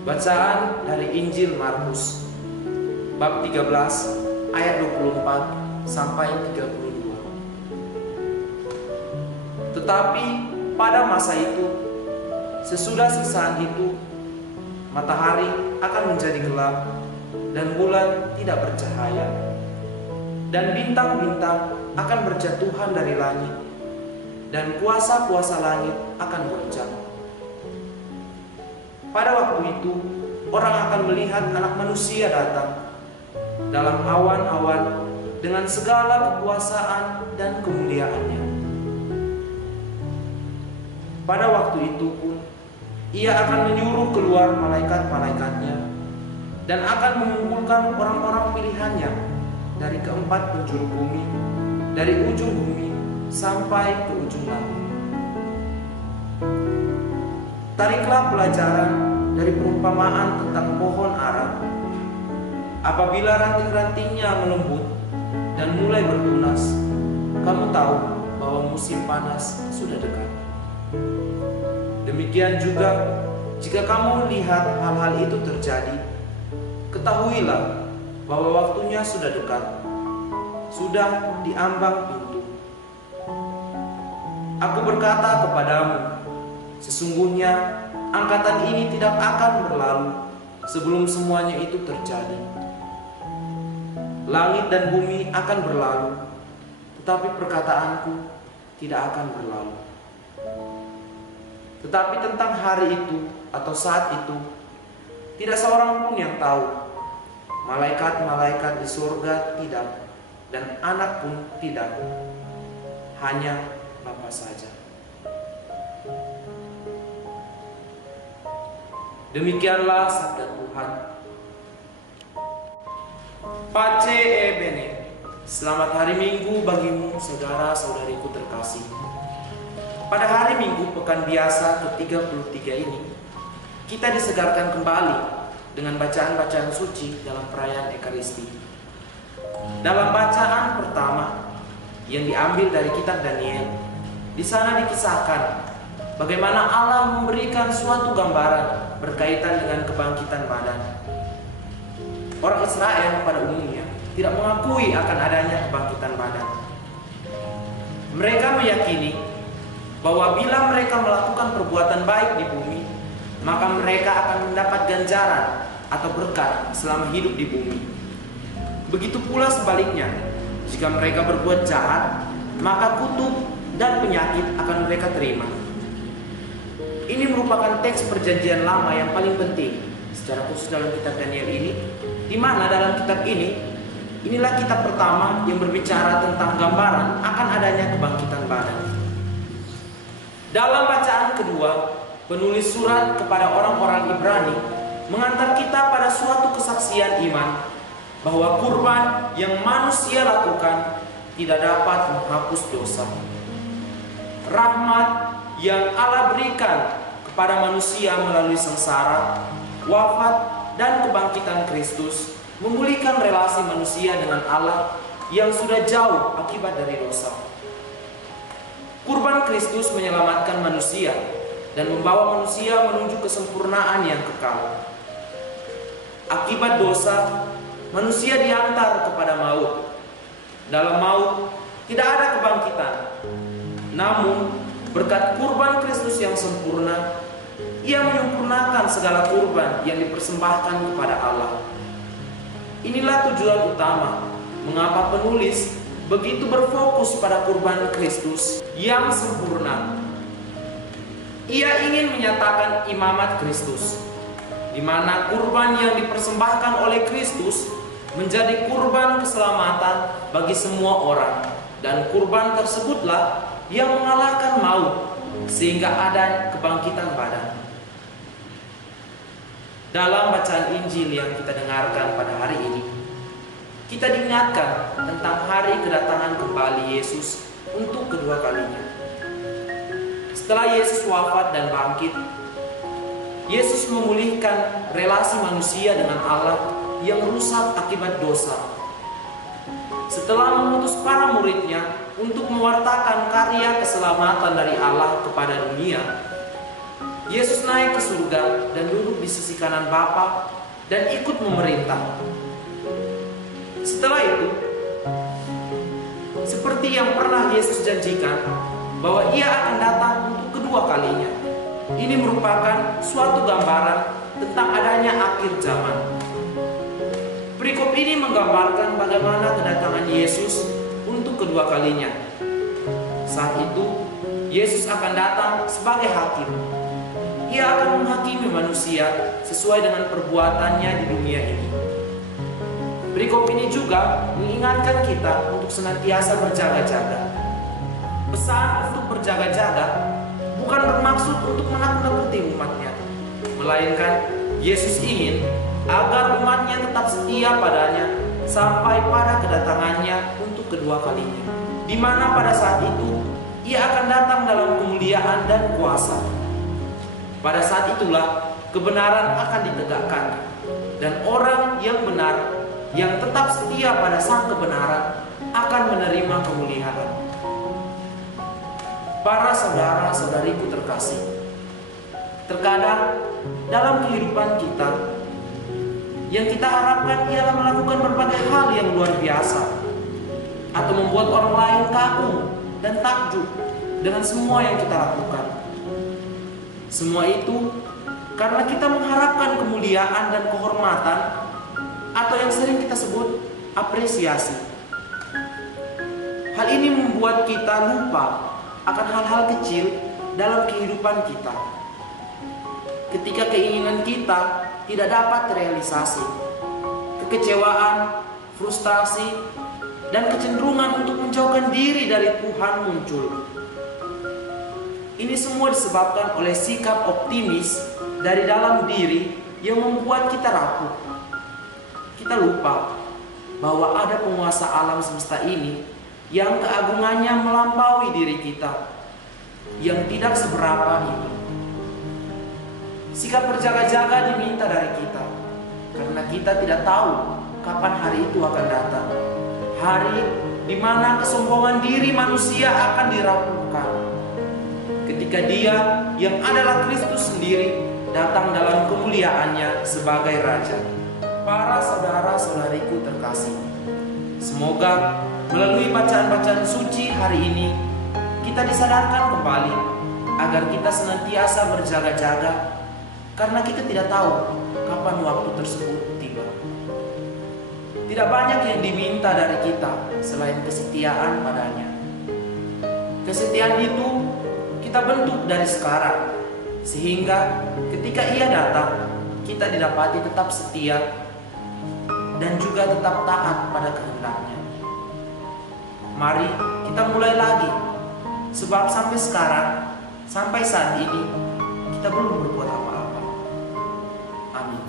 Bacaan dari Injil Markus bab 13 ayat 24 sampai 32. Tetapi pada masa itu, sesudah siksaan itu, matahari akan menjadi gelap dan bulan tidak bercahaya, dan bintang-bintang akan berjatuhan dari langit, dan kuasa-kuasa langit akan goncang. Pada waktu itu, orang akan melihat Anak Manusia datang dalam awan-awan dengan segala kekuasaan dan kemuliaannya. Pada waktu itu pun, Ia akan menyuruh keluar malaikat-malaikatnya dan akan mengumpulkan orang-orang pilihannya dari keempat penjuru bumi, dari ujung bumi sampai ke ujung langit. Tariklah pelajaran dari perumpamaan tentang pohon ara. Apabila ranting-rantingnya melembut dan mulai bertunas, kamu tahu bahwa musim panas sudah dekat. Demikian juga, jika kamu lihat hal-hal itu terjadi, ketahuilah bahwa waktunya sudah dekat, sudah di ambang pintu. Aku berkata kepadamu, sesungguhnya angkatan ini tidak akan berlalu sebelum semuanya itu terjadi. Langit dan bumi akan berlalu, tetapi perkataanku tidak akan berlalu. Tetapi tentang hari itu atau saat itu, tidak seorang pun yang tahu. Malaikat-malaikat di surga tidak, dan Anak pun tidak, hanya Bapa saja. Demikianlah sabda Tuhan. Pace e bene. Selamat hari Minggu bagimu, saudara-saudariku terkasih. Pada hari Minggu pekan biasa ke-33 ini, kita disegarkan kembali dengan bacaan-bacaan suci dalam perayaan Ekaristi. Dalam bacaan pertama yang diambil dari kitab Daniel, di sana dikisahkan bagaimana Allah memberikan suatu gambaran berkaitan dengan kebangkitan badan. Orang Israel pada umumnya tidak mengakui akan adanya kebangkitan badan. Mereka meyakini bahwa bila mereka melakukan perbuatan baik di bumi, maka mereka akan mendapat ganjaran atau berkat selama hidup di bumi. Begitu pula sebaliknya, jika mereka berbuat jahat, maka kutuk dan penyakit akan mereka terima. Ini merupakan teks perjanjian lama yang paling penting secara khusus dalam kitab Daniel ini, di mana dalam kitab ini, inilah kitab pertama yang berbicara tentang gambaran akan adanya kebangkitan badan. Dalam bacaan kedua, penulis surat kepada orang-orang Ibrani mengantar kita pada suatu kesaksian iman bahwa kurban yang manusia lakukan tidak dapat menghapus dosa. Rahmat yang Allah berikan kepada manusia melalui sengsara, wafat, dan kebangkitan Kristus memulihkan relasi manusia dengan Allah yang sudah jauh akibat dari dosa. Kurban Kristus menyelamatkan manusia dan membawa manusia menuju kesempurnaan yang kekal. Akibat dosa, manusia diantar kepada maut. Dalam maut tidak ada kebangkitan. Namun, berkat kurban Kristus yang sempurna, Ia menyempurnakan segala kurban yang dipersembahkan kepada Allah. Inilah tujuan utama mengapa penulis begitu berfokus pada kurban Kristus yang sempurna. Ia ingin menyatakan imamat Kristus, di mana kurban yang dipersembahkan oleh Kristus menjadi kurban keselamatan bagi semua orang, dan kurban tersebutlah yang mengalahkan maut sehingga ada kebangkitan badan. Dalam bacaan Injil yang kita dengarkan pada hari ini, kita diingatkan tentang hari kedatangan kembali Yesus untuk kedua kalinya. Setelah Yesus wafat dan bangkit, Yesus memulihkan relasi manusia dengan Allah yang rusak akibat dosa. Setelah mengutus para muridnya untuk mewartakan karya keselamatan dari Allah kepada dunia, Yesus naik ke surga dan duduk di sisi kanan Bapa dan ikut memerintah. Setelah itu, seperti yang pernah Yesus janjikan bahwa Ia akan datang untuk kedua kalinya. Ini merupakan suatu gambaran tentang adanya akhir zaman. Perikop ini menggambarkan bagaimana kedatangan Yesus untuk kedua kalinya. Saat itu, Yesus akan datang sebagai hakim. Ia akan menghakimi manusia sesuai dengan perbuatannya di dunia ini. Perikop ini juga mengingatkan kita untuk senantiasa berjaga-jaga. Pesan untuk berjaga-jaga bukan bermaksud untuk menakut-nakuti umatnya, melainkan Yesus ingin agar umatnya tetap setia padanya sampai pada kedatangannya untuk kedua kalinya, di mana pada saat itu Ia akan datang dalam kemuliaan dan kuasa. Pada saat itulah kebenaran akan ditegakkan, dan orang yang benar, yang tetap setia pada sang kebenaran, akan menerima kemuliaan. Para saudara-saudariku terkasih, terkadang dalam kehidupan kita, yang kita harapkan ialah melakukan berbagai hal yang luar biasa, atau membuat orang lain kagum dan takjub dengan semua yang kita lakukan. Semua itu karena kita mengharapkan kemuliaan dan kehormatan, atau yang sering kita sebut apresiasi. Hal ini membuat kita lupa akan hal-hal kecil dalam kehidupan kita. Ketika keinginan kita tidak dapat terrealisasi, kekecewaan, frustasi, dan kecenderungan untuk menjauhkan diri dari Tuhan muncul. Ini semua disebabkan oleh sikap optimis dari dalam diri yang membuat kita rapuh. Kita lupa bahwa ada penguasa alam semesta ini yang keagungannya melampaui diri kita, yang tidak seberapa ini. Sikap berjaga-jaga diminta dari kita, karena kita tidak tahu kapan hari itu akan datang. Hari di mana kesombongan diri manusia akan dirampungkan, ketika Dia yang adalah Kristus sendiri datang dalam kemuliaannya sebagai Raja. Para saudara-saudariku terkasih, semoga melalui bacaan-bacaan suci hari ini kita disadarkan kembali agar kita senantiasa berjaga-jaga, karena kita tidak tahu kapan waktu tersebut tiba. Tidak banyak yang diminta dari kita selain kesetiaan padanya. Kesetiaan itu kita bentuk dari sekarang, sehingga ketika Ia datang, kita didapati tetap setia dan juga tetap taat pada kehendak-Nya. Mari kita mulai lagi, sebab sampai sekarang, sampai saat ini, kita belum berbuat apa-apa. Amin.